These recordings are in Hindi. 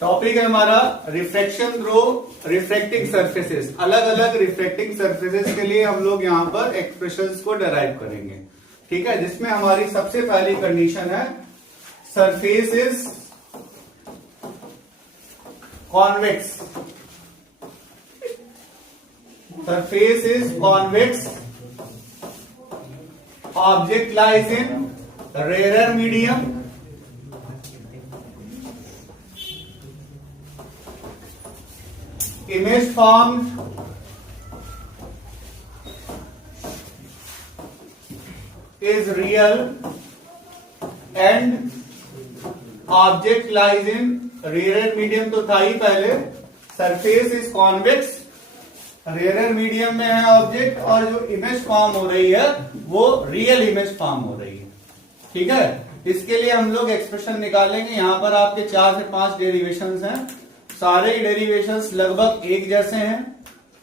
टॉपिक है हमारा रिफ्रैक्शन थ्रू रिफ्रैक्टिंग सरफेसेस। अलग अलग रिफ्रैक्टिंग सरफेसेस के लिए हम लोग यहाँ पर एक्सप्रेशंस को डराइव करेंगे, ठीक है। जिसमें हमारी सबसे पहली कंडीशन है surface is convex. Surface is convex, object lies in rare medium, image formed is real and object lies in rarer medium। तो था ही पहले, surface is convex, rare medium में है ऑब्जेक्ट, और जो इमेज फॉर्म हो रही है वो रियल इमेज फॉर्म हो रही है, ठीक है। इसके लिए हम लोग एक्सप्रेशन निकालेंगे। यहां पर आपके 4 से 5 डेरिवेशंस हैं, सारे डेरिवेशंस लगभग एक जैसे हैं।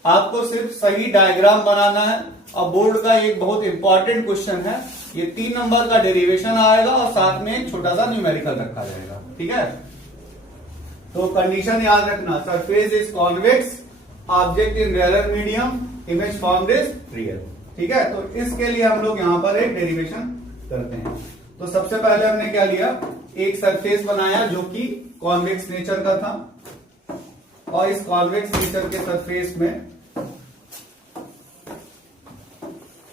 आपको सिर्फ सही डायग्राम बनाना है। और बोर्ड का एक बहुत इंपॉर्टेंट क्वेश्चन है, ये 3 नंबर का डेरिवेशन आएगा और साथ में एक छोटा सा न्यूमेरिकल रखा जाएगा, ठीक है। तो कंडीशन याद रखना, surface is convex, object in rare medium, image formed is real, ठीक है। तो इसके लिए हम लोग यहां पर एक डेरिवेशन करते हैं। तो सबसे पहले हमने क्या लिया, एक सरफेस बनाया जो कि कॉन्वेक्स नेचर का था, और इस कॉन्वेक्स नेचर के सरफेस में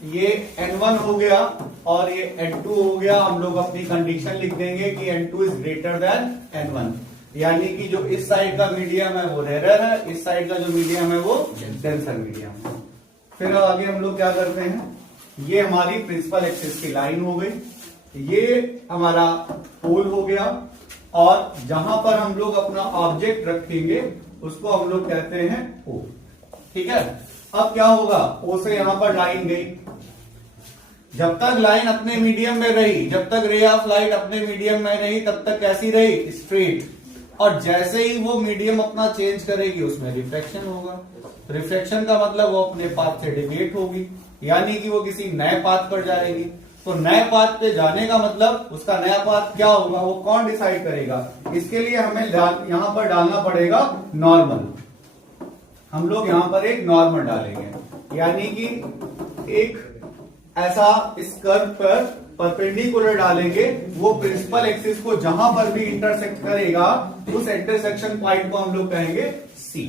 ये N1 हो गया और ये N2 हो गया। हम लोग अपनी कंडीशन लिख देंगे कि N2 is greater than N1, यानी कि जो इस साइड का मीडियम है वो रेयर है, इस साइड का जो मीडियम है वो डेंसर मीडियम है। फिर आगे हम लोग क्या करते हैं, ये हमारी प्रिंसिपल एक्सिस की लाइन हो गई, ये हमारा पोल हो गया, और जहां पर हम लोग अपना ऑब्जेक्ट रखेंगे उसको हम लोग कहते हैं O, ठीक है। अब क्या होगा, O से यहां पर लाइन गई, जब तक लाइन अपने मीडियम में रही, जब तक रे ऑफ लाइट अपने मीडियम में रही, तब तक कैसी रही, स्ट्रेट। और जैसे ही वो मीडियम अपना चेंज करेगी उसमें रिफ्लेक्शन होगा। रिफ्लेक्शन का मतलब वो अपने पाथ से डिविएट होगी, यानी कि वो किसी नए पाथ पर जाएगी। तो नए पाथ पे जाने का मतलब उसका नया पाथ क्या होगा, वो कौन डिसाइड करेगा। इसके लिए हमें यहां पर डालना पड़ेगा नॉर्मल। हम लोग यहां पर एक नॉर्मल डालेंगे, यानी कि एक ऐसा इस कर्व पर परपेंडिकुलर डालेंगे, वो प्रिंसिपल एक्सिस को जहां पर भी इंटरसेक्ट करेगा उस इंटरसेक्शन पॉइंट को हम लोग कहेंगे C,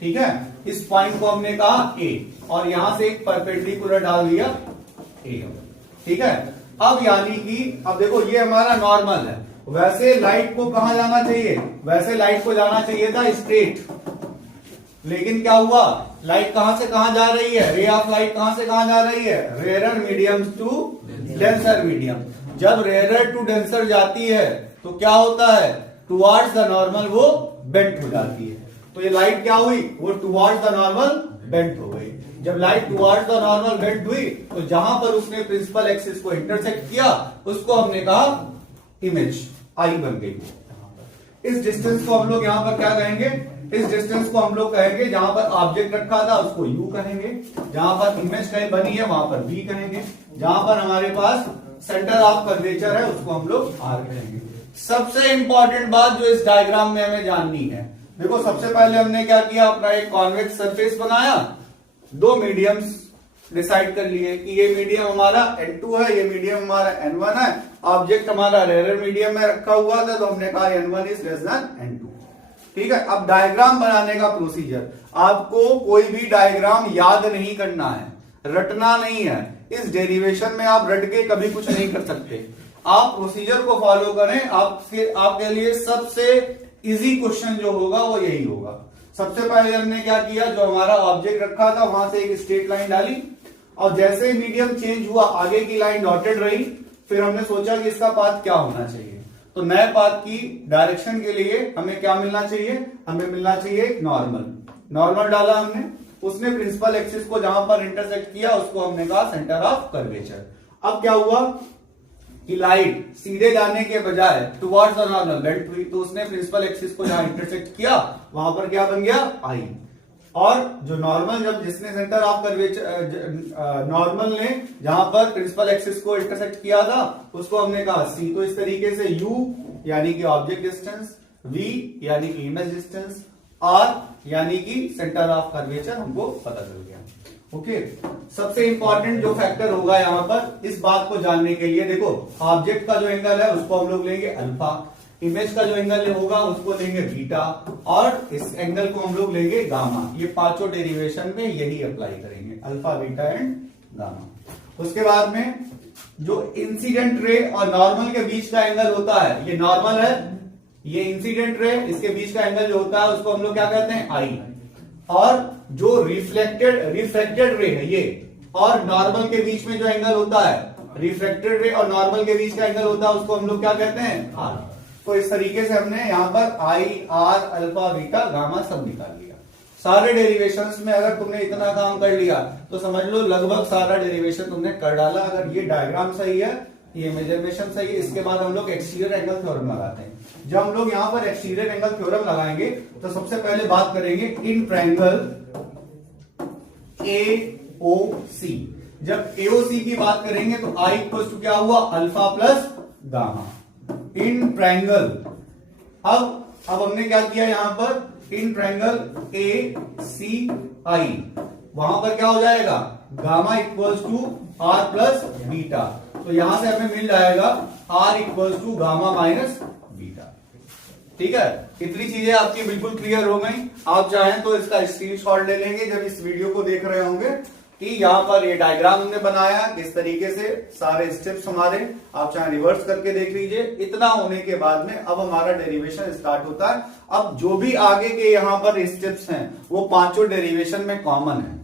ठीक है। इस पॉइंट को हमने कहा A, और यहां से एक परपेंडिकुलर डाल दिया A, ठीक है। अब यानी कि अब देखो ये हमारा नॉर्मल है, वैसे लाइट को कहां जाना चाहिए, वैसे लाइट को जाना चाहिए था स्ट्रेट, लेकिन क्या हुआ, लाइट कहां से कहां जा रही है, रे ऑफ लाइट कहां से कहां जा रही है, rare medium to denser medium. जब रेयर टू डेंसर जाती है तो क्या होता है, टुवर्ड्स द नॉर्मल वो बेंट हो जाती है। तो ये लाइट क्या हुई, वो टुवर्ड्स द नॉर्मल बेंट हो गई। जब light towards the normal bent हुई तो जहां पर उसने प्रिंसिपल एक्सिस को इंटरसेक्ट किया उसको हमने कहा इमेज आई बन गई। इस डिस्टेंस को हम लोग यहां पर क्या कहेंगे, इस डिस्टेंस को हम लोग कहेंगे, जहां पर ऑब्जेक्ट रखा था उसको U कहेंगे, जहां पर इमेज कहीं बनी है वहां पर V कहेंगे, जहां पर हमारे पास सेंटर ऑफ कर्वेचर है उसको हम लोग R कहेंगे। सबसे इंपॉर्टेंट बात जो इस डायग्राम में हमें जाननी है, देखो सबसे पहले हमने क्या किया, अपना एक कॉन्वेक्स सरफेस बनाया, 2 मीडियम्स डिसाइड कर लिए कि ये मीडियम हमारा N2 है, ये मीडियम हमारा N1 है। ऑब्जेक्ट हमारा रेयर मीडियम में रखा हुआ था तो हमने कहा N1 is less than N2, ठीक है। अब डायग्राम बनाने का प्रोसीजर, आपको कोई भी डायग्राम याद नहीं करना है, रटना नहीं है। इस डेरिवेशन में आप रट के कभी कुछ नहीं कर सकते, आप प्रोसीजर को फॉलो करें। आपके लिए सबसे इजी क्वेश्चन जो होगा वो यही होगा। सबसे पहले हमने क्या किया, जो हमारा ऑब्जेक्ट रखा था वहां से एक स्ट्रेट लाइन डाली, और जैसे ही मीडियम चेंज हुआ आगे की लाइन डॉटेड रही। फिर हमने सोचा कि इसका पाथ क्या होना चाहिए, तो नए पाथ की डायरेक्शन के लिए हमें क्या मिलना चाहिए, हमें मिलना चाहिए एक नॉर्मल। नॉर्मल डाला हमने, उसने प्रिंसिपल एक्सिस को जहां पर इंटरसेक्ट किया उसको हमने कहा सेंटर ऑफ कर्वेचर। अब क्या हुआ कि लाइट सीधे जाने के बजाय टुवर्ड्स द नॉर्मल बेंट हुई, तो उसने प्रिंसिपल एक्सिस को जहां इंटरसेक्ट किया वहां पर क्या बन गया I, और जो नॉर्मल, जब जिसने सेंटर ऑफ कर्वेचर नॉर्मल ने जहां पर प्रिंसिपल एक्सिस को इंटरसेक्ट किया था उसको हमने कहा C। तो इस तरीके से U यानी कि ऑब्जेक्ट डिस्टेंस, V यानी कि इमेज डिस्टेंस, R यानी कि सेंटर ऑफ कर्वेचर हमको पता चल गया। ओके, सबसे इंपॉर्टेंट जो फैक्टर होगा यहां पर इस बात को जानने के लिए, देखो ऑब्जेक्ट का जो एंगल है उसको हम लोग लेंगे अल्फा, इमेज का जो एंगल होगा उसको लेंगे बीटा, और इस एंगल को हम लोग लेंगे गामा। ये पांचों डेरिवेशन में यही अप्लाई करेंगे, अल्फा, बीटा एंड गामा। उसके बाद में जो इंसिडेंट रे और नॉर्मल के बीच का एंगल होता है, ये नॉर्मल है, ये इंसिडेंट रे, इसके बीच का एंगल जो होता है उसको हम लोग क्या कहते हैं, आई। और जो रिफ्लेक्टेड रे है ये, और नॉर्मल के बीच में जो एंगल होता है, रिफ्लेक्टेड रे और नॉर्मल के बीच का एंगल होता है उसको हम लोग क्या कहते हैं, आर। तो इस तरीके से हमने यहां पर आई, आर, अल्फा, बीटा, गामा सब निकाल लिया। सारे डेरिवेशंस में अगर तुमने इतना काम कर लिया तो समझ लो लगभग सारा डेरिवेशन तुमने कर डाला। अगर ये डायग्राम सही है, ये मेजरमेशन सही है, इसके बाद हम लोग एक्सटीरियर एंगल थ्योरम लगाते हैं। जब हम लोग यहां पर एक्सटीरियर एंगल थ्योरम लगाएंगे तो सबसे पहले बात करेंगे इन ट्रायंगल AOC। जब AOC की बात करेंगे तो I इक्वल टू क्या हुआ, alpha plus gamma in triangle. अब हमने क्या किया यहां पर, इन ट्रायंगल ACI, वहां पर क्या हो जाएगा, gamma equals to R plus beta. तो यहां से हमें मिल जाएगा R equals to gamma minus beta. ठीक है, इतनी चीजें आपकी बिल्कुल क्लियर हो गई। आप चाहें तो इसका स्क्रीनशॉट ले लेंगे जब इस वीडियो को देख रहे होंगे कि यहां पर ये डायग्राम हमने बनाया किस तरीके से, सारे स्टेप्स हमारे, आप चाहे रिवर्स करके देख लीजिए। इतना होने के बाद में अब हमारा डेरिवेशन स्टार्ट होता है। अब जो भी आगे के यहां पर स्टेप्स हैं वो पांचों डेरिवेशन में कॉमन है,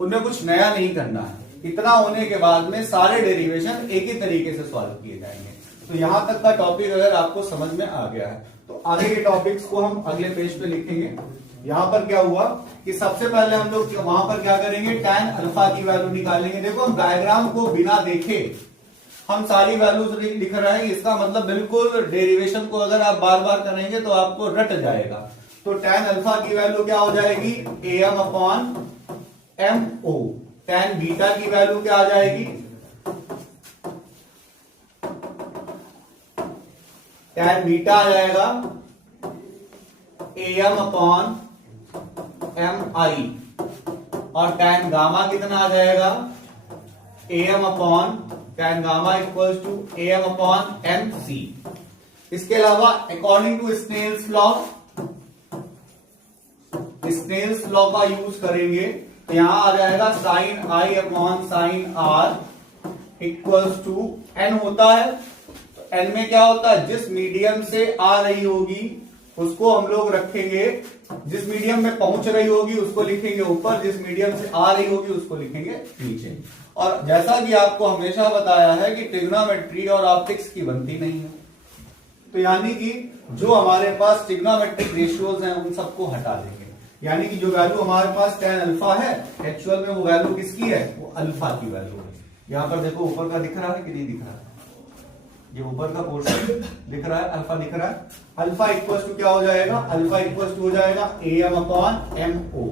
उनमें कुछ नया नहीं करना है। इतना होने के बाद में सारे डेरिवेशन एक ही तरीके से सॉल्व किए जाएंगे। तो यहां तक का टॉपिक अगर आपको समझ में आ गया है तो आगे के टॉपिक्स को हम अगले पेज पे लिखेंगे। यहां पर क्या हुआ कि सबसे पहले हम लोग वहां पर क्या करेंगे, tan अल्फा की वैल्यू निकालेंगे। देखो हम डायग्राम को बिना देखे हम सारी वैल्यूज लिख रहे हैं, इसका मतलब बिल्कुल डेरिवेशन को अगर आप बार बार करेंगे तो आपको रट जाएगा। तो tan अल्फा की वैल्यू क्या हो जाएगी, am upon mo। tan beta की वैल्यू क्या आ जाएगी, tan बीटा आ जाएगा am अपॉन mi, और tan गामा कितना आ जाएगा, am upon tan gamma equals to am upon mc। इसके अलावा अकॉर्डिंग टू स्नेल्स लॉ का यूज करेंगे तो यहां आ जाएगा sine i upon sine r equals to n होता है। तो n में क्या होता है, जिस मीडियम से आ रही होगी उसको हम लोग रखेंगे, जिस मीडियम में पहुंच रही होगी उसको लिखेंगे ऊपर, जिस मीडियम से आ रही होगी उसको लिखेंगे नीचे। और जैसा कि आपको हमेशा बताया है कि ट्रिग्नोमेट्री और ऑप्टिक्स की बनती नहीं है, तो यानी कि जो हमारे पास ट्रिग्नोमेट्रिक रेशियोज हैं उन सबको हटा देंगे। यानी कि जो वैल्यू हमारे पास tan अल्फा है एक्चुअल में वो वैल्यू किसकी है, वो अल्फा की वैल्यू है। यहां पर देखो ऊपर का दिख रहा है कि नहीं दिख रहा है, ये ऊपर का पोर्शन दिख रहा है, अल्फा दिख रहा है। अल्फा इक्वल्स टू क्या हो जाएगा, अल्फा इक्वल्स टू हो जाएगा am upon mo।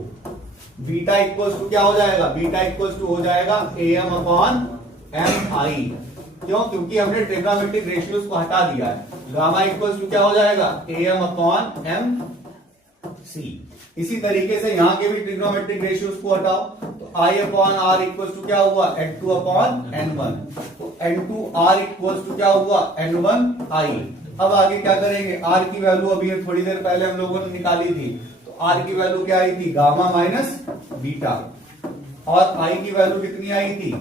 Beta equals to क्या हो जाएगा, बीटा इक्वल्स टू हो जाएगा am अपॉन mi। क्यों, क्योंकि हमने ट्रिग्नोमेट्रिक रेशियोज को हटा दिया है। गामा इक्वल्स टू क्या हो जाएगा, am अपॉन mc। इसी तरीके से यहां के भी ट्रिग्नोमेट्रिक रेशियोज को हटाओ तो i upon r equals to क्या हुआ, n2 अपॉन n1। तो n2 r इक्वल्स टू क्या हुआ, n1 i। अब आगे क्या करेंगे, r की वैल्यू अभी थोड़ी देर पहले हम लोगों ने निकाली थी, तो r की वैल्यू क्या आई थी, गामा माइनस बीटा। और i की वैल्यू कितनी आई थी,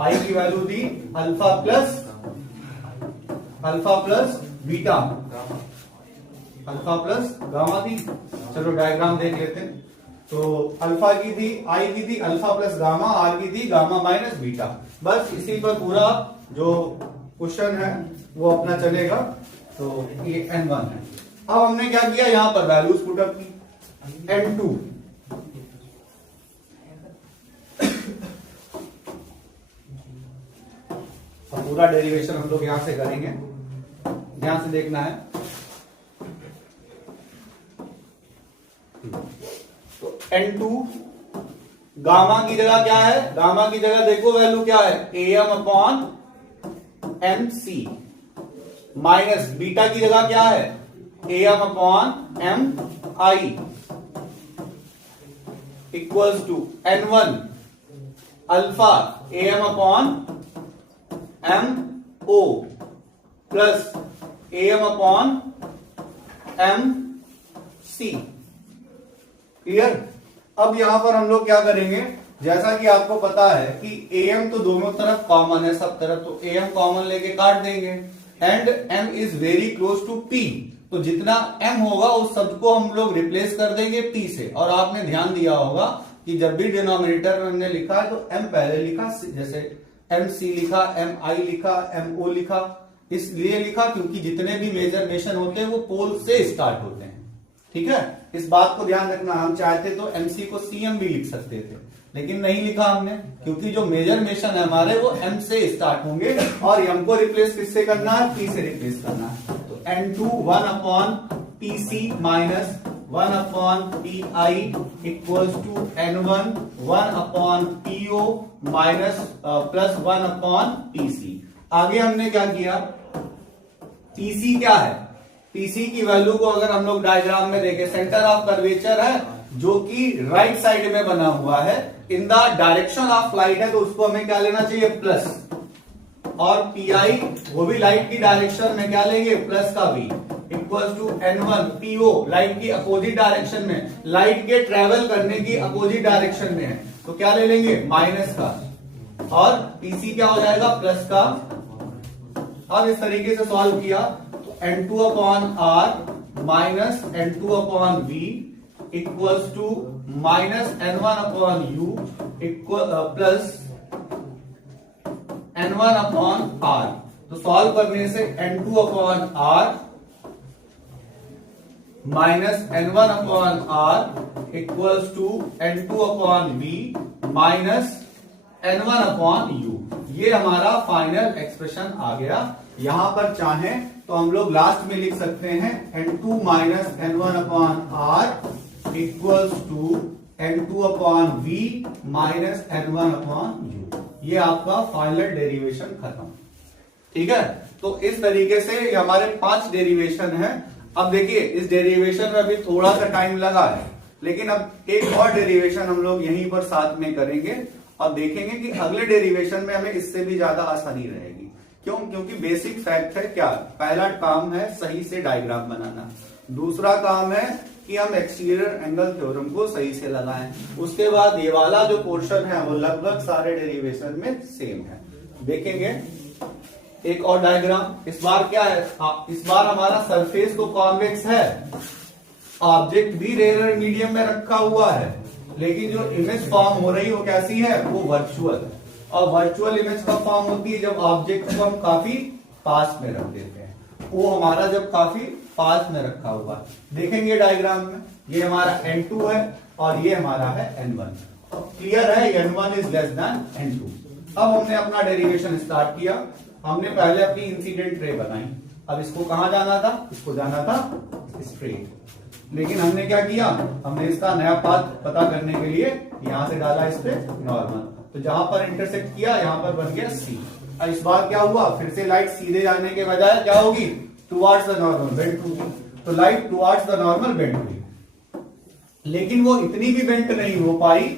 i की वैल्यू थी alpha plus beta, alpha plus gamma थी। चलो डायग्राम देख लेते हैं। तो अल्फा की थी, आई की थी अल्फा प्लस गामा, आर की थी गामा माइनस बीटा। बस इसी पर पूरा जो क्वेश्चन है वो अपना चलेगा। तो ये n1 है। अब हमने क्या किया, यहां पर वैल्यूज पुट अप की, n2 अब पूरा डेरिवेशन हम लोग यहां से करेंगे, ध्यान से देखना है। तो n2 गामा की जगह क्या है, गामा की जगह देखो वैल्यू क्या है, am upon mc, minus beta की जगह क्या है, M upon M I equals to N1 alpha M upon M O plus M upon M C. Clear? अब यहां पर हम लोग क्या करेंगे, जैसा कि आपको पता है कि am तो दोनों तरफ कॉमन है, सब तरफ, तो am कॉमन लेके काट देंगे and m is very close to p, तो जितना m होगा उस शब्द को हम लोग रिप्लेस कर देंगे p से। और आपने ध्यान दिया होगा कि जब भी डिनोमिनेटर में हमने लिखा है तो m पहले लिखा, जैसे mc लिखा, mi लिखा, mo लिखा, इसलिए लिखा क्योंकि जितने भी मेजरमेशन होते हैं वो पोल से स्टार्ट होते हैं। ठीक है, इस बात को ध्यान रखना। हम चाहते तो MC को CM भी लिख सकते थे, लेकिन नहीं लिखा हमने, क्योंकि जो मेजरमेशन है हमारे वो M से स्टार्ट होंगे और M को रिप्लेस किससे करना है, P से रिप्लेस करना है। तो N2 1 upon PC minus 1 upon PI equals to N1 1 upon PO minus plus 1 upon PC। आगे हमने क्या किया, PC क्या है, PC की वैल्यू को अगर हम लोग डायग्राम में देखें, सेंटर ऑफ कर्वेचर है जो कि राइट साइड में बना हुआ है, in the direction of light है, तो उसको हमें क्या लेना चाहिए, प्लस। और PI वो भी लाइट की डायरेक्शन में क्या लेंगे, प्लस का भी, equals to N1 PO light की अपोजिट डायरेक्शन में, लाइट के ट्रेवल करने की अपोजिट डायरेक्शन में है, तो क्या ले लेंगे, माइनस का, और PC क्या हो जाएगा, प्लस का। अब इस तरीके से सॉल्व किया तो N2 upon R minus N2 upon V equals to minus N1 upon U equal plus N1 upon R। तो सॉल्व करने से N2 upon R minus N1 upon R equals to N2 upon V minus N1 upon U। ये हमारा फाइनल एक्सप्रेशन आ गया। यहां पर चाहें तो हम लोग लास्ट में लिख सकते हैं N2 minus N1 upon R equals to N2 upon V minus N1 upon U। ये आपका फाइनल डेरिवेशन खत्म। ठीक है, तो इस तरीके से ये हमारे 5 डेरिवेशन है। अब देखिए इस डेरिवेशन में अभी थोड़ा सा टाइम लगा है, लेकिन अब एक और डेरिवेशन हम लोग यहीं पर साथ में करेंगे और देखेंगे कि अगले डेरिवेशन में हमें इससे भी ज्यादा आसानी रहेगी। क्यों? क्योंकि बेसिक फैक्ट है क्या, पहला काम है सही से डायग्राम बनाना, दूसरा काम है कि हम एक्सटीरियर एंगल थ्योरम को सही से लगाएं, उसके बाद ये वाला जो पोर्शन है वो लगभग सारे डेरिवेशन में सेम है। देखेंगे एक और डायग्राम, इस बार क्या है, इस बार हमारा सरफेस तो कॉन्वेक्स है, ऑब्जेक्ट भी रेयर मीडियम में रखा हुआ है, लेकिन जो इमेज फॉर्म हो रही है वो कैसी है, वो वर्चुअल है। और वर्चुअल इमेज कब फॉर्म होती है, जब ऑब्जेक्ट को हम काफी पास में रख देते हैं, वो हमारा जब काफी पास में रखा हुआ है। देखेंगे डायग्राम में, ये हमारा N2 है और ये हमारा है N1। क्लियर है, N1 is less than N2। अब हमने अपना डेरिवेशन स्टार्ट किया, हमने पहले अपनी इंसिडेंट रे बनाई। अब इसको कहां जाना था, इसको जाना था स्ट्रेट, लेकिन हमने क्या किया, हमने इसका नया पाथ पता करने के लिए यहां से डाला इस पे नॉर्मल, तो जहां पर इंटरसेक्ट किया यहां पर बन गया C। अब इस बार क्या हुआ, फिर से लाइट सीधे जाने के बजाय क्या होगी, टुवार्ड्स द नॉर्मल बेंड होगी, तो light towards the normal bend हुई, लेकिन वो इतनी भी बेंड नहीं हो पाई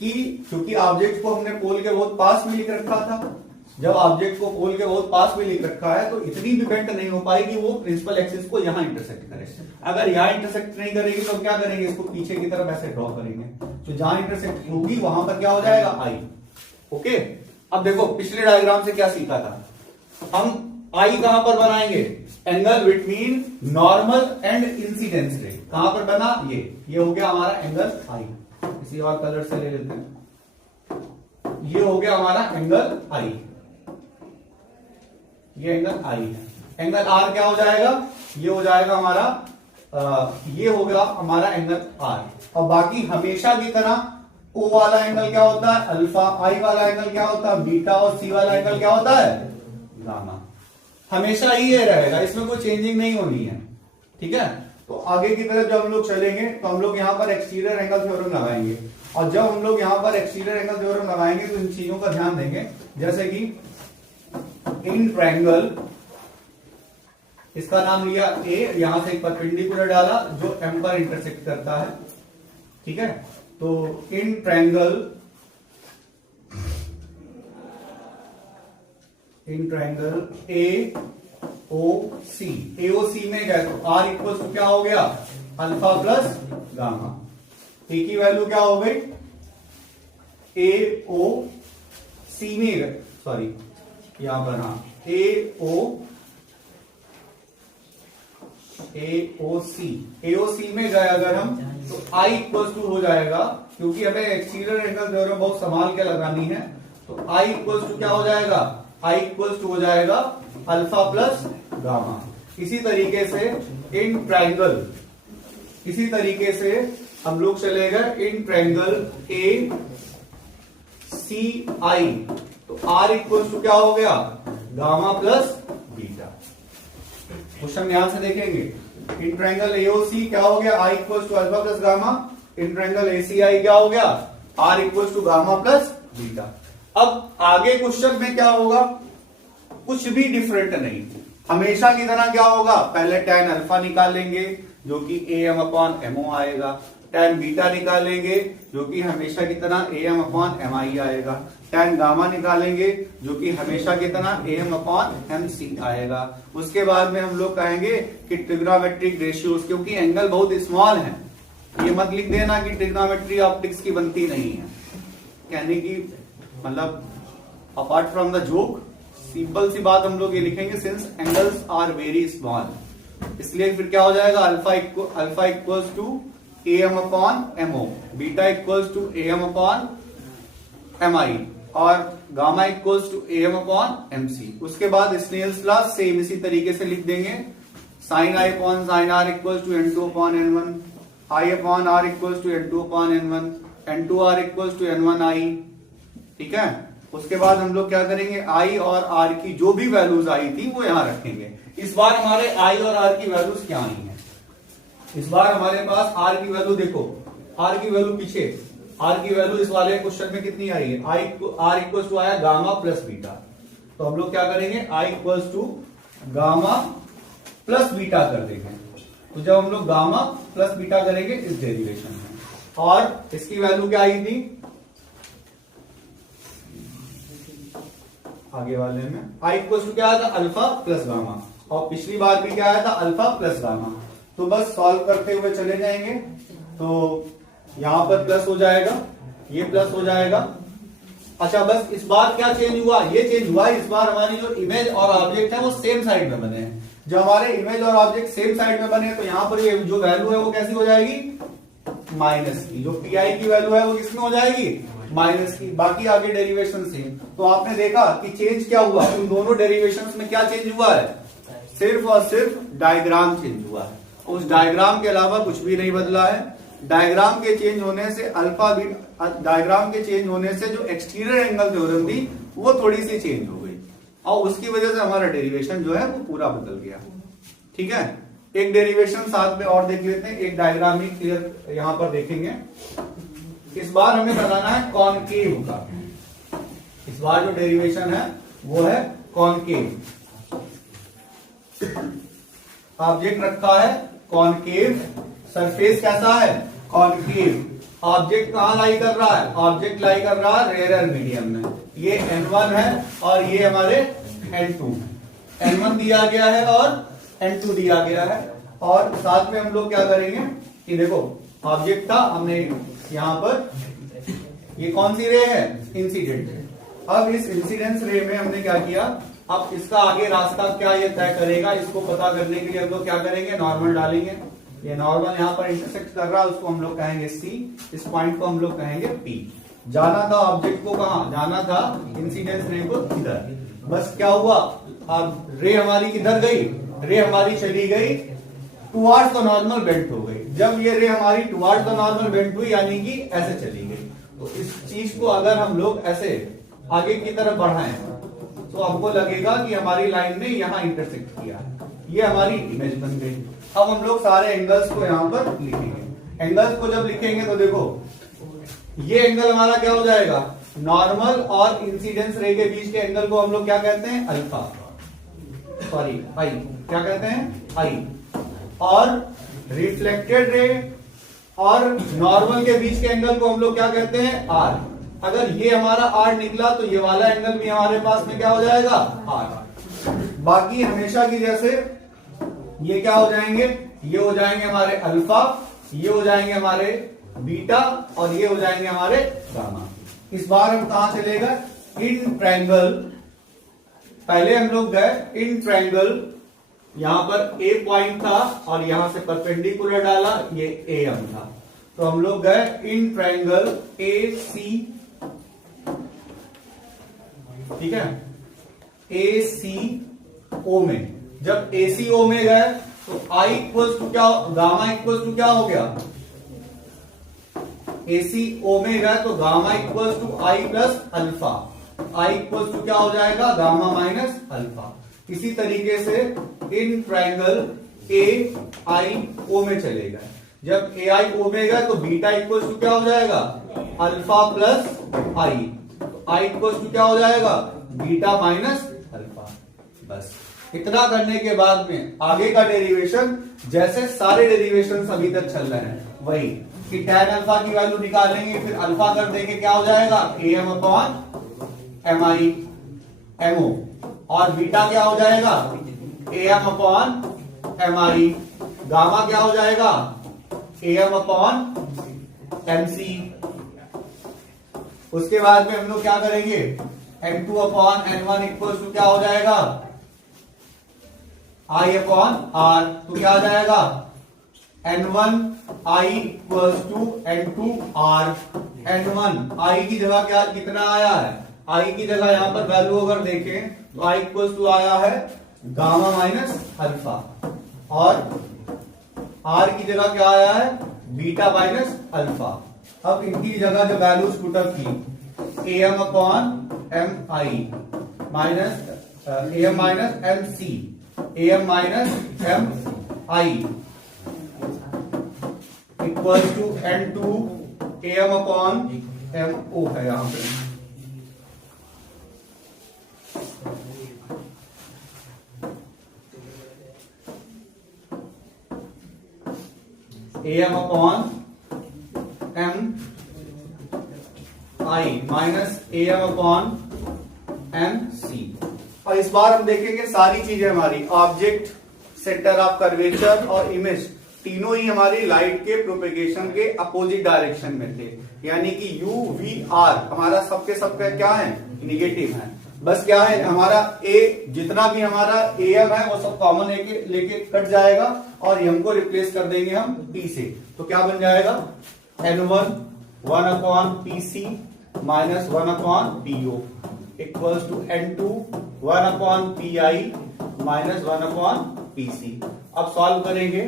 कि, क्योंकि ऑब्जेक्ट को हमने पोल के बहुत पास में लिख रखा था, जब ऑब्जेक्ट को पोल के बहुत पास में लिख रखा है तो इतनी भी बेंड नहीं हो पाई कि वो प्रिंसिपल एक्सिस को यहां इंटरसेक्ट करे। अगर यहां इंटरसेक्ट नहीं करेगी तो क्या करेंगे, इसको पीछे की तरफ ऐसे ड्रॉ करेंगे, तो जहां इंटरसेक्ट होगी वहां पर क्या हो जाएगा, आई। ओके, अब देखो पिछले डायग्राम से क्या सीखा था, हम आई कहां पर बनाएंगे, angle between normal and incidence रे, कहां पर बना, ये हो गया हमारा एंगल आई। किसी और कलर से ले लेते हैं, ये हो गया हमारा एंगल आई, ये एंगल आई है। एंगल आर क्या हो जाएगा, ये हो जाएगा हमारा ये हो गया हमारा एंगल आर। और बाकी हमेशा की तरह ओ वाला एंगल क्या होता है अल्फा, आई वाला एंगल क्या होता है बीटा, और सी वाला एंगल क्या होता है गामा। हमेशा ही ये रहेगा, इसमें कोई चेंजिंग नहीं होनी है। ठीक है, तो आगे की तरफ जब हम लोग चलेंगे तो हम लोग यहां पर एक्सटीरियर एंगल थ्योरम लगाएंगे, और जब हम लोग यहां पर एक्सटीरियर एंगल थ्योरम लगाएंगे तो इन चीजों का ध्यान देंगे, जैसे कि इन ट्रायंगल इसका नाम लिया ए, यहां से एक परपेंडिकुलर डाला जो एम पर इंटरसेक्ट करता है, ठीक है। तो in triangle A O C, AOC में गए तो आर इक्वल टू क्या हो गया, अल्फा प्लस गामा। ए की वैल्यू क्या हो गई, ए ओ सी में, सॉरी यहां पर, हाँ एओसी में गए अगर हम तो आई इक्वल टू हो जाएगा, क्योंकि हमें एक्सटीरियर एंगल थ्योरम बहुत संभाल के लगानी है, तो आई इक्वल टू क्या हो जाएगा, आई इक्वल टू हो जाएगा अल्फा प्लस गामा। इसी तरीके से इन ट्रायंगल, इसी तरीके से हम लोग चले गए इन ट्रायंगल ए सी आई, तो आर इक्वल टू क्या हो गया, गामा प्लस बीटा। क्वेश्चन यहां से देखेंगे, इन ट्रायंगल एओसी क्या हो गया, I equal to alpha plus gamma, in triangle ACI क्या हो गया, R equal to gamma plus beta. अब आगे क्वेश्चन में क्या होगा, कुछ भी डिफरेंट नहीं, हमेशा की तरह क्या होगा, पहले tan अल्फा निकालेंगे जो कि am अपॉन एमओ आएगा, tan बीटा निकालेंगे जो कि हमेशा की तरह am अपॉन एम आई आएगा, tan गामा निकालेंगे जो कि हमेशा की तरह am अपॉन एम सी आएगा। उसके बाद में हम लोग कहेंगे कि ट्रिग्नोमेट्रिक रेशियोज, क्योंकि एंगल बहुत स्मॉल है, ये मत लिख देना कि ट्रिग्नोमेट्री ऑप्टिक्स की बनती नहीं है, कहने की मतलब apart from the joke simple सी बात हम लोग ये लिखेंगे, since angles are very small, इसलिए फिर क्या हो जाएगा, alpha equals to A M upon MO, beta equals to A M upon M I, और gamma equals to A M upon M C. उसके बाद स्नेल्स लॉ सेम इसी तरीके से लिख देंगे, sine I upon sine R equals to N two upon N one, I upon R equals to N two upon N one, N two R equals to N one I, ठीक है। उसके बाद हम लोग क्या करेंगे, आई और आर की जो भी वैल्यूज आई थी वो यहां रखेंगे। इस बार हमारे आई और आर की वैल्यूज क्या आई हैं, इस बार हमारे पास आर की वैल्यू देखो, आर की वैल्यू पीछे, आर की वैल्यू इस वाले क्वेश्चन में कितनी आई है, आर इक्वल टू आया गामा प्लस बीटा, तो हम लोग क्या करेंगे, I equal to gamma plus beta कर देंगे। तो जब हम लोग गामा प्लस बीटा करेंगे इस डेरिवेशन में, और इसकी वैल्यू क्या आई थी, आगे वाले में आई इक्वल टू क्या आया था, अल्फा प्लस गामा, और पिछली बार भी क्या आया था, अल्फा प्लस गामा। तो बस सॉल्व करते हुए चले जाएंगे, तो यहां पर प्लस हो जाएगा, ये प्लस हो जाएगा। अच्छा बस इस बार क्या चेंज हुआ, ये चेंज हुआ, इस बार हमारी जो इमेज और ऑब्जेक्ट है वो सेम साइड में बने हैं। जब हमारे इमेज और ऑब्जेक्ट सेम साइड में बने तो यहां पर ये जो वैल्यू है वो कैसी हो जाएगी, माइनस की, जो पीआई की वैल्यू है वो किसमें हो जाएगी, माइनस की, बाकी आगे डेरिवेशन सेम। तो आपने देखा कि चेंज क्या हुआ, उन दोनों डेरिवेशंस में क्या चेंज हुआ है, सिर्फ और सिर्फ डायग्राम चेंज हुआ है, उस डायग्राम के अलावा कुछ भी नहीं बदला है। डायग्राम के चेंज होने से अल्फा भी, डायग्राम के चेंज होने से जो एक्सटीरियर एंगल थ्योरम थी वो थोड़ी सी चेंज हो गई, और उसकी वजह से हमारा डेरिवेशन जो है वो पूरा बदल गया, ठीक है। एक डेरिवेशन साथ में और देख लेते हैं, एक डायग्राम ही क्लियर यहां पर देखेंगे। इस बार हमें बनाना है कॉनकेव का, इस बार जो डेरिवेशन है वो है कॉनकेव। ऑब्जेक्ट रखा है कॉनकेव, सरफेस कैसा है, कॉनकेव। ऑब्जेक्ट कहां लाई कर रहा है, ऑब्जेक्ट लाई कर रहा है रेयर मीडियम में, ये N1 है और ये हमारे N2, N1 दिया गया है और N2 दिया गया है। और साथ में हम लोग क्या करेंगे कि देखो ऑब्जेक्ट था, हमने यहां पर ये कौन सी रे है, इंसिडेंट रे। अब इस इंसिडेंस रे में हमने क्या किया, अब इसका आगे रास्ता क्या ये तय करेगा, इसको पता करने के लिए हम लोग क्या करेंगे, नॉर्मल डालेंगे। ये नॉर्मल यहाँ पर इंटरसेक्ट कर रहा है, उसको हम लोग कहेंगे सी, इस पॉइंट को हम लोग कहेंगे पी। जाना था ऑब्जेक्ट को कहां, जाना था इंसिडेंस रे को इधर। बस क्या हुआ, अब रे हमारी किधर गई, रे हमारी चली गई टुवार्ड्स द नॉर्मल बेंट हो गई। जब ये रे हमारी टुवार्ड्स द नॉर्मल बेंट हुई, यानी कि ऐसे चली गई, तो इस चीज को अगर हम लोग ऐसे आगे की तरफ बढ़ाएं तो हमको लगेगा कि हमारी लाइन ने यहां इंटरसेक्ट किया, ये हमारी इमेज बन गई। अब हम लोग सारे एंगल्स को यहां पर लिखेंगे। एंगल्स को जब लिखेंगे तो देखो ये एंगल हमारा क्या हो जाएगा, नॉर्मल और इंसिडेंस रे के बीच के एंगल को हम लोग क्या कहते हैं, अल्फा, सॉरी आई। क्या कहते हैं, आई। और रिफ्लेक्टेड रे और नॉर्मल के बीच के एंगल को हम लोग क्या कहते हैं, आर। अगर ये हमारा आर निकला तो ये वाला एंगल भी हमारे पास में क्या हो जाएगा, आर। बाकी हमेशा की जैसे ये क्या हो जाएंगे, ये हो जाएंगे हमारे अल्फा, ये हो जाएंगे हमारे बीटा और ये हो जाएंगे हमारे गामा। इस बार हम कहां चले गए, इन ट्रायंगल। पहले हम लोग गए इन ट्रायंगल, यहां पर ए पॉइंट था और यहां से परपेंडिकुलर डाला, ये ए एम था। तो हम लोग गए इन ट्रायंगल ए सी, ठीक है, ए सी ओ में। जब ए सी ओ में गए तो आई इक्वल्स टू क्या, गामा इक्वल्स टू क्या हो गया, ए सी ओ में गए तो gamma equals to I plus alpha. I equals to क्या हो जाएगा, गामा माइनस अल्फा। इसी तरीके से इन ट्रायंगल ए आई ओ में चले गए। जब ए आई ओ में गए तो बीटा इक्वल्स टू क्या हो जाएगा, अल्फा प्लस आई। तो आई इक्वल्स टू क्या हो जाएगा, बीटा माइनस अल्फा। बस इतना करने के बाद में आगे का डेरिवेशन, जैसे सारे डेरिवेशन अभी तक चल रहे हैं वही, कि tan अल्फा की वैल्यू निकालेंगे, फिर अल्फा कर देंगे, क्या हो जाएगा, A M upon M I M O. और बीटा क्या हो जाएगा, A M upon M I. Gamma क्या हो जाएगा, A M upon M C. उसके बाद में हम लोग क्या करेंगे, M two upon N one equal to क्या हो जाएगा, आई अपॉन आर। तो क्या आ जाएगा, N one I equal to N two R. N one I की जगह क्या कितना आया है, आई की जगह यहां पर वैल्यू अगर देखें तो आई इक्वल टू आया है गामा माइनस अल्फा, और आर की जगह क्या आया है, बीटा माइनस अल्फा। अब इनकी जगह जो वैल्यूज पुटअप की, A M upon M I minus A M minus M C, A M minus M I equal to N two A M upon M O है यहां पे। A M upon M I minus A M upon M C. और इस बार हम देखेंगे सारी चीजें हमारी ऑब्जेक्ट, सेंटर ऑफ कर्वेचर और इमेज तीनों ही हमारी लाइट के प्रोपेगेशन के अपोजिट डायरेक्शन में थे। यानी कि यू वी आर हमारा सबके सबका क्या है, निगेटिव है। बस क्या है हमारा ए, जितना भी हमारा ए एम है वो सब कॉमन लेके कट जाएगा और एम को रिप्लेस कर देंगे हम पी से। तो क्या बन जाएगा, N one one upon P C minus one upon P O equals to N two one upon P I minus one upon P C. अब सॉल्व करेंगे,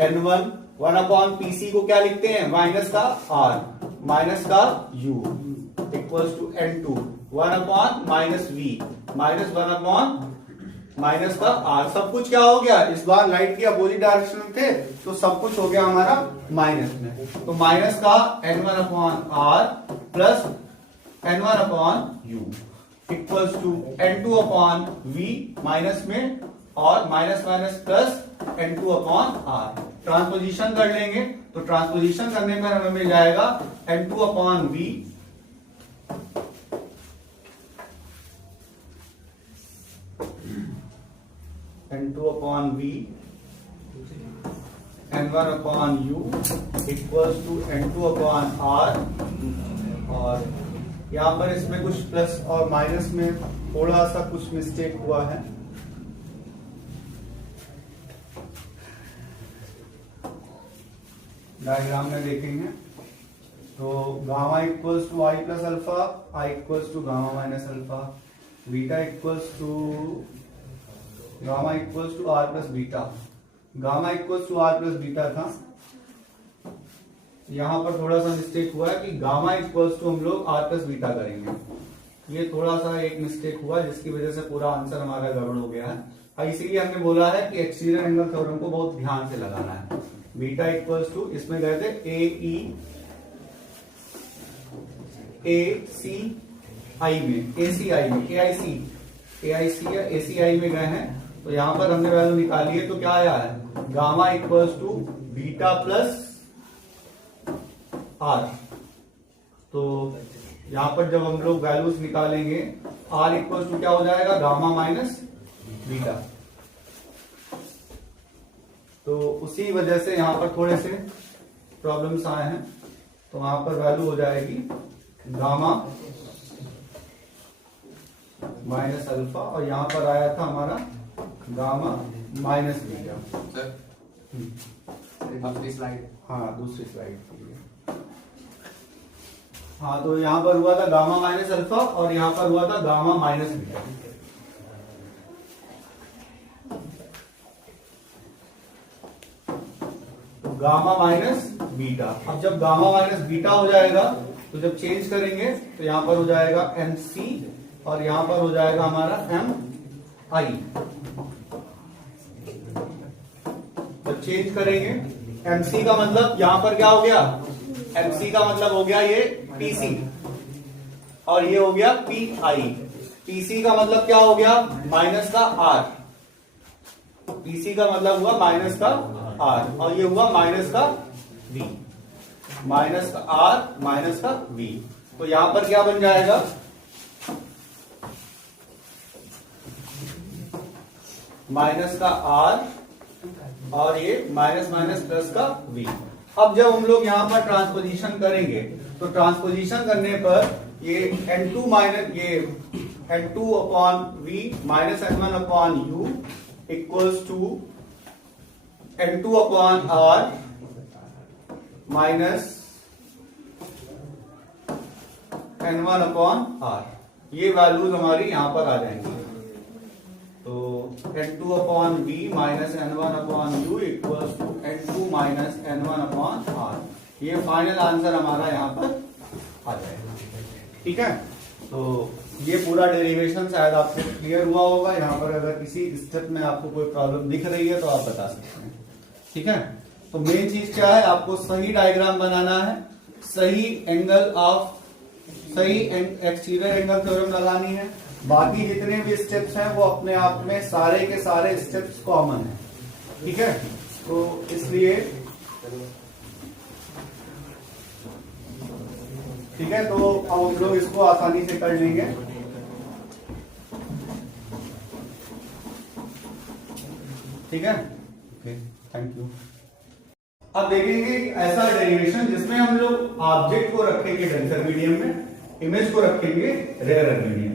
N one one upon P C को क्या लिखते हैं, माइनस का आर माइनस का U equals to N two one upon minus V minus one upon minus का आर। सब कुछ क्या हो गया, इस बार लाइट के अपोजिट डायरेक्शन में थे तो सब कुछ हो गया हमारा माइनस में। तो माइनस का N one upon R plus N one upon U equals to N two upon V minus में और minus minus plus N two upon R. Transposition कर लेंगे तो ट्रांसपोजिशन करने पर हमें मिल जाएगा N two upon V N two upon V N one upon U equals to N two upon R. और यहां पर इसमें कुछ प्लस और माइनस में थोड़ा सा कुछ मिस्टेक हुआ है। डायग्राम में देखेंगे तो gamma equals to I plus alpha, I equals to gamma minus alpha, beta equals to gamma equals to R plus beta. Gamma equals to R plus beta था, यहां पर थोड़ा सा मिस्टेक हुआ है कि गामा इक्वल्स टू हम लोग आर प्लस बीटा करेंगे। ये थोड़ा सा एक मिस्टेक हुआ जिसकी वजह से पूरा आंसर हमारा गड़बड़ हो गया है। इसीलिए हमने बोला है कि एक्सटीरियर एंगल थ्योरम को बहुत ध्यान से लगाना है। बीटा इक्वल्स टू, इसमें गए थे ए सी आई में, ए सी आई में, ए आई सी या ए सी आई में गए हैं तो यहां पर हमने वैल्यू निकाली है, तो क्या आया है, gamma equals to beta plus R. तो यहां पर जब हम लोग वैल्यूज निकालेंगे, आर इक्वल्स टू क्या हो जाएगा, गामा माइनस बीटा। तो उसी वजह से यहां पर थोड़े से प्रॉब्लम्स आए हैं, तो वहां पर वैल्यू हो जाएगी गामा माइनस अल्फा, और यहां पर आया था हमारा गामा माइनस बीटा। दूसरी स्लाइड। हाँ, दूसरी स्लाइड के लिए। हाँ, तो यहां पर हुआ था गामा माइनस अल्फा और यहां पर हुआ था गामा माइनस बीटा। तो गामा माइनस बीटा, अब जब गामा माइनस बीटा हो जाएगा तो जब चेंज करेंगे तो यहां पर हो जाएगा एम सी और यहां पर हो जाएगा हमारा एम आई। जब चेंज करेंगे, एमसी का मतलब यहां पर क्या हो गया, एमसी का मतलब हो गया ये पीसी और ये हो गया पी आई। पीसी का मतलब क्या हो गया, माइनस का आर। पीसी का मतलब हुआ माइनस का आर और ये हुआ माइनस का वी। माइनस का आर माइनस का वी, तो यहां पर क्या बन जाएगा, माइनस का आर और ये माइनस माइनस प्लस का वी। अब जब हम लोग यहां पर ट्रांसपोजिशन करेंगे तो ट्रांसपोजिशन करने पर ये N2 माइनस ये N2 upon V minus N1 upon U equals to N2 upon R minus N1 upon R। ये वैल्यूज हमारी यहां पर आ जाएंगी। तो N2 upon V minus N1 upon U equals to N2 minus N1 upon R। ये फाइनल आंसर हमारा यहाँ पर आ जाएगा। ठीक है, तो ये पूरा डेरिवेशन शायद आपको क्लियर हुआ होगा। यहाँ पर अगर किसी स्टेप में आपको कोई प्रॉब्लम दिख रही है तो आप बता सकते हैं। ठीक है, तो मेन चीज क्या है, आपको सही डायग्राम बनाना है, सही एंगल ऑफ सही एक्सटीरियर एंगल थ्योरम लगानी है। बाकी जितने भी स्टेप्स हैं वो अपने आप में सारे के सारे स्टेप्स कॉमन है। ठीक है, तो इसलिए ठीक है, तो अब हम लोग इसको आसानी से कर लेंगे। ठीक है, ओके, थैंक यू। अब देखेंगे ऐसा डेरिवेशन जिसमें हम लोग ऑब्जेक्ट को रखेंगे डेंसर मीडियम में, इमेज को रखेंगे रेयरर मीडियम में,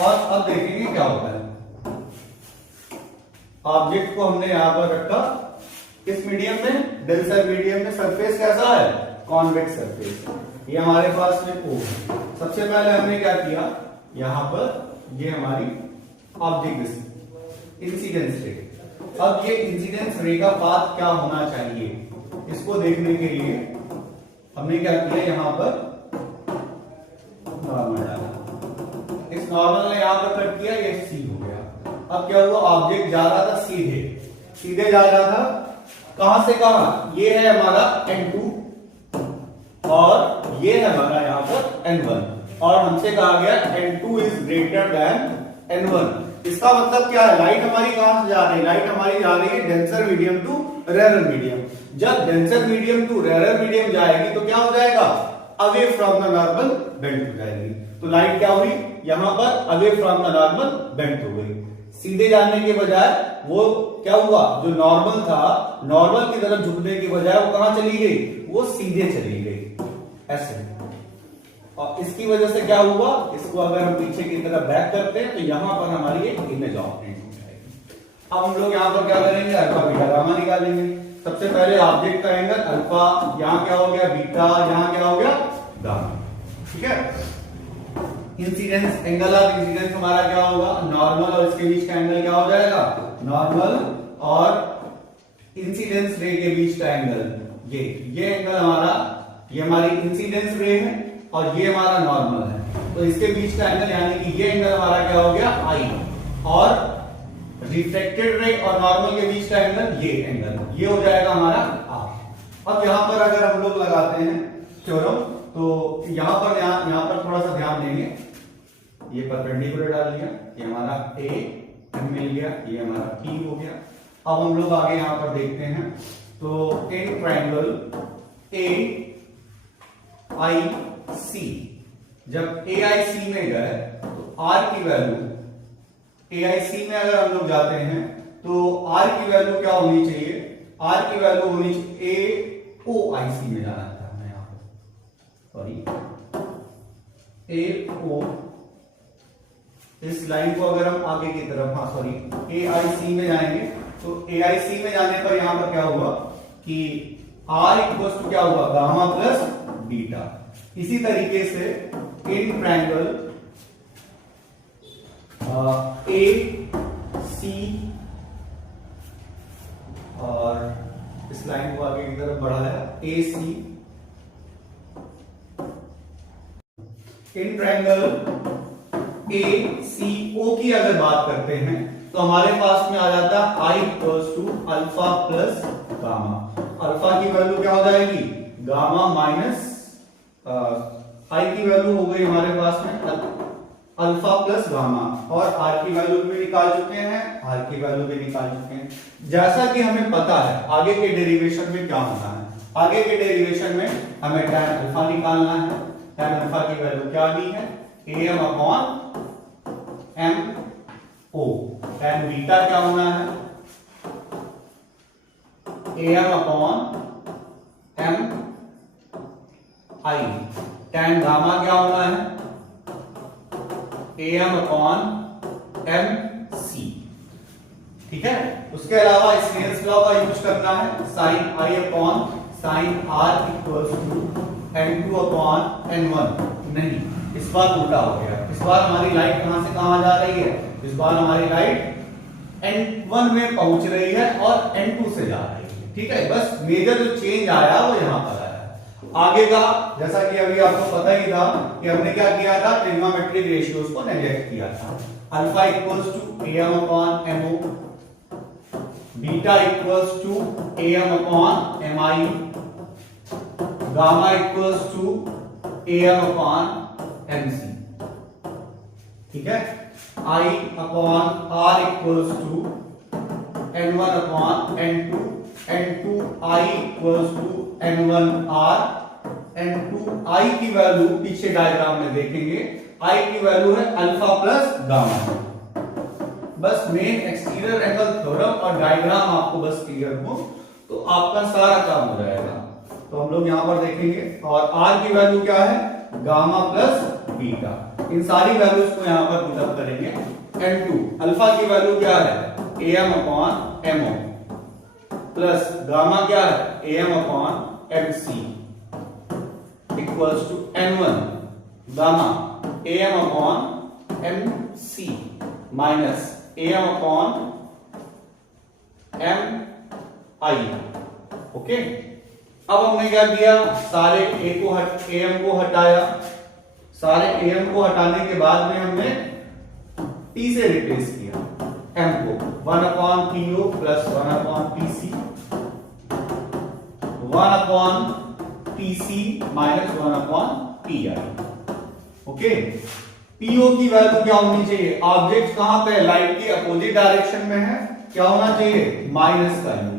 और अब देखेंगे क्या होता है। ऑब्जेक्ट को हमने यहां पर रखा किस मीडियम में, डेंसर मीडियम में। सरफेस कैसा है, कॉन्वेक्स सरफेस। ये हमारे पास में O है। सबसे पहले हमने क्या किया, यहां पर ये हमारी ऑब्जेक्ट इंसिडेंस रे। अब ये इंसिडेंस रे का पाथ क्या होना चाहिए, इसको देखने के लिए हमने क्या किया, यहां पर नॉर्मल डाला। इस नॉर्मल ने यहां पर कट किया, ये C हो गया। अब क्या हुआ, ऑब्जेक्ट जा रहा था सीधे जा रहा था, कहां से कहां, ये है हमारा N2 और ये है हमारा यहां पर N1, और हमसे कहा गया N2 is greater than N1। इसका मतलब क्या है, लाइट हमारी कहां से जा रही है, लाइट हमारी जा रही है denser medium to rarer medium. जब denser medium to rarer medium जाएगी तो क्या हो जाएगा, away from the normal bent हो जाएगी। तो लाइट क्या हुई, यहां पर away from the normal bent हो गई। सीधे जाने के बजाय वो क्या हुआ, जो नॉर्मल था, नॉर्मल की तरफ झुकने के बजाय वो कहां चली गई, वो सीधे चली गई ऐसे। और इसकी वजह से क्या हुआ, इसको अगर हम पीछे की तरफ बैक करते हैं तो यहां पर हमारी एक इमेज ऑब्जेक्ट हो जाएगी। अब हम लोग यहां पर क्या करेंगे, अल्फा बीटा गामा निकालेंगे। सबसे पहले ऑब्जेक्ट का एंगल अल्फा, यहां क्या हो गया बीटा, यहां क्या हो गया गामा। ठीक है, इंसिडेंस एंगल ऑफ इंसिडेंस हमारा क्या होगा, नॉर्मल और इसके बीच का एंगल क्या हो जाएगा, नॉर्मल और इंसिडेंस रे के बीच का एंगल ये एंगल हमारा, ये हमारी इंसिडेंस रे है और ये हमारा नॉर्मल है। तो इसके बीच का एंगल यानी कि ये एंगल हमारा क्या हो गया आई, और रिफ्लेक्टेड रे और नॉर्मल के बीच का एंगल ये एंगल, ये हो जाएगा हमारा आर। अब यहां पर अगर हम लोग लगाते हैं थ्योरम, तो यहां पर थोड़ा सा ध्यान देंगे। ये परपेंडिकुलर डाल दिया, ये हमारा ए M मिल गया, ये हमारा P हो गया। अब हम लोग आगे यहां पर देखते हैं, तो इन ट्रायंगल AIC, जब AIC में गए तो R की वैल्यू, AIC में अगर हम लोग जाते हैं तो R की वैल्यू क्या होनी चाहिए, R की वैल्यू होनी चाहिए AOIC में जाना था हमें यहां पर, सॉरी AO, इस लाइन को अगर हम आगे की तरफ, हाँ सॉरी AIC में जाएंगे तो AIC में जाने पर यहां पर क्या हुआ कि R इक्वल्स टू क्या हुआ, गामा प्लस बीटा। इसी तरीके से इन ट्रायंगल AC, और इस लाइन को आगे की तरफ बढ़ाया AC, इन ट्रायंगल ACO की अगर बात करते हैं तो हमारे पास में आ जाता है I equals to alpha plus gamma. Alpha की वैल्यू क्या हो जाएगी, गामा माइनस, I की वैल्यू हो गई हमारे पास में अल्फा प्लस गामा, और R की वैल्यू भी निकाल चुके हैं, R की वैल्यू भी निकाल चुके हैं। जैसा कि हमें पता है आगे के डेरिवेशन में क्या होना है, आगे के डेरिवेशन में हमें tan अल्फा निकालना है। tan अल्फा की वैल्यू क्या दी है, AM upon MO। tan beta क्या होना है, AM upon MI। tan gamma क्या होना है, AM अपॉन MC। ठीक है, उसके अलावा स्नेल्स लॉ का यूज करना है, sine I upon sine R equals to N2 upon N1। नहीं, इस बार उल्टा हो गया, इस बार हमारी लाइट कहां से कहां जा रही है, इस बार हमारी लाइट N1 में पहुंच रही है और N2 से जा रही है। ठीक है, बस मेजर जो चेंज आया वो यहां पर आया। आगे का जैसा कि अभी आपको पता ही था कि हमने क्या किया था, ट्रिग्नोमेट्रिक रेशियोज को नेग्लेक्ट किया था। Alpha equals to AM upon MO, beta equals to AM upon MI, gamma equals to AM upon MC। ठीक है, I upon R equals to N1 upon N2, N2 I equals to N1 R, N2 I की वैल्यू पीछे डायग्राम में देखेंगे, I की वैल्यू है अल्फा प्लस गामा। बस मेन एक्सटीरियर एंगल थ्योरम और डायग्राम आपको बस क्लियर हो तो आपका सारा काम हो जाएगा। तो हम लोग यहां पर देखेंगे, और R की वैल्यू क्या है, गामा प्लस बीटा। इन सारी वैल्यूज को यहां पर पुटअप करेंगे। N2 अल्फा की वैल्यू क्या है, AM upon MO, plus gamma क्या है, AM upon MC, equals to N1 gamma AM upon MC minus AM upon MI। Okay, अब हमने क्या किया, सारे AM को हटाया, सारे AM को हटाने के बाद में हमने T से रिप्लेस किया M को, 1 upon PO plus 1 upon PC, 1 upon PC minus 1 upon PI। Okay, PO की वैल्यू क्या होनी चाहिए, ऑब्जेक्ट कहां पे, लाइट की अपोजिट डायरेक्शन में है, क्या होना चाहिए, माइनस का यू।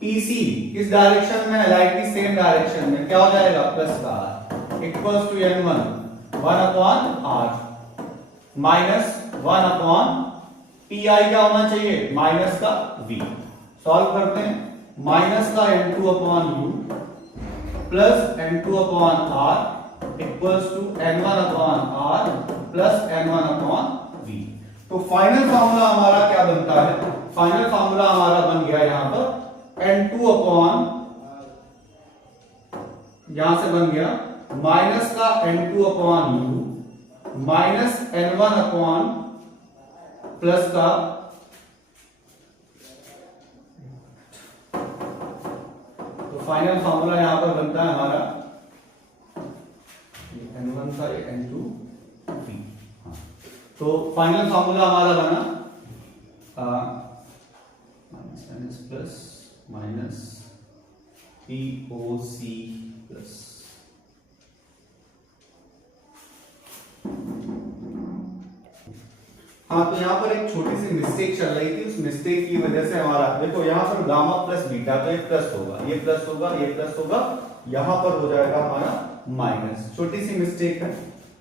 PC किस डायरेक्शन में है, लाइट की सेम डायरेक्शन में, क्या हो जाएगा, प्लस का R, equals to N1 1 upon R minus 1 upon PI क्या होना चाहिए, माइनस का V। सॉल्व करते हैं, माइनस का N2 upon U plus N2 upon R equals to N1 upon R plus N1 upon V। तो फाइनल फार्मूला हमारा क्या बनता है, फाइनल फार्मूला हमारा बन गया यहां पर N2 अपॉन, यहां से बन गया माइनस का N2 upon U minus N1 upon plus का फाइनल फार्मूला यहां पर बनता है हमारा N1 का N2 P। तो फाइनल फार्मूला हमारा बना minus plus minus POC plus, हाँ, तो यहाँ पर एक छोटी सी मिस्टेक चल रही थी, उस मिस्टेक की वजह से हमारा देखो यहाँ पर गामा प्लस बीटा, तो ये प्लस होगा, ये प्लस होगा, ये प्लस होगा, यहाँ पर हो जाएगा हमारा माइनस। छोटी सी मिस्टेक है,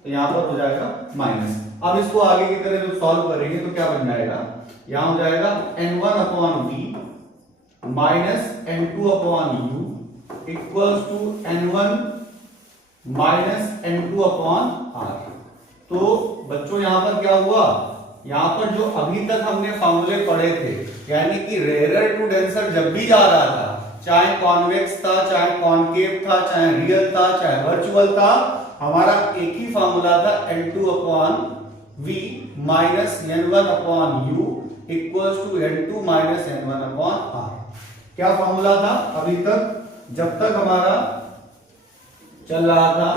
तो यहाँ पर हो जाएगा माइनस। अब इसको आगे की तरह जब सॉल्व करेंगे तो क्या बन जाएगा, यहाँ हो जाएगा n1 upon v minus n2 upon u equals to n1 minus n2 upon r। तो बच्चों यहाँ पर क्या हुआ, यहाँ पर जो अभी तक हमने फॉर्मूले पढ़े थे, यानी कि रेयर टू डेंसर जब भी जा रहा था, चाहे कॉन्वेक्स था, चाहे कॉनकेव था, चाहे रियल था, चाहे वर्चुअल था, हमारा एक ही फॉर्मूला था n2 upon v minus n1 upon u equals to n2 minus n1 upon r। क्या फॉर्मूला था अभी तक, जब तक हमारा चल रहा था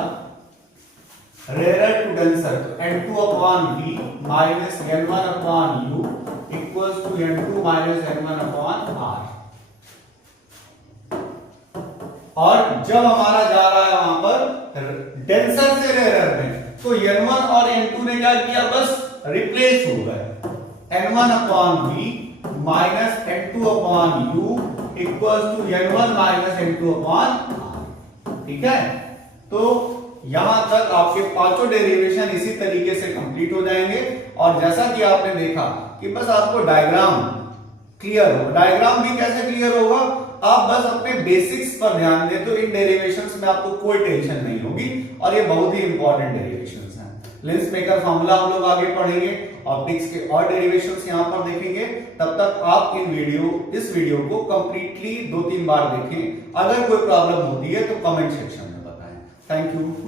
रेयर टू डेंसर, तो n2 upon v minus n1 upon u equals to n2 minus n1 upon r। और जब हमारा जा रहा है वहां पर डेंसर से रेयर में, तो n1 और n2 ने क्या किया, बस रिप्लेस हो गए। n1 upon v minus n2 upon u equals to n1 minus n2 upon r। ठीक है, तो यहां तक आपके पांचों डेरिवेशन इसी तरीके से कंप्लीट हो जाएंगे। और जैसा कि आपने देखा कि बस आपको डायग्राम क्लियर हो, डायग्राम भी कैसे क्लियर होगा, आप बस अपने बेसिक्स पर ध्यान दें तो इन डेरिवेशंस में आपको कोई टेंशन नहीं होगी। और ये बहुत ही इंपॉर्टेंट डेरिवेशंस हैं। लेंस मेकर फॉर्मूला हम लोग आगे पढ़ेंगे, ऑप्टिक्स के और डेरिवेशंस यहां पर देखेंगे। तब तक आप इस वीडियो को कंप्लीटली 2-3 बार देखें। अगर कोई प्रॉब्लम होती है तो कमेंट सेक्शन में बताएं। Thank you.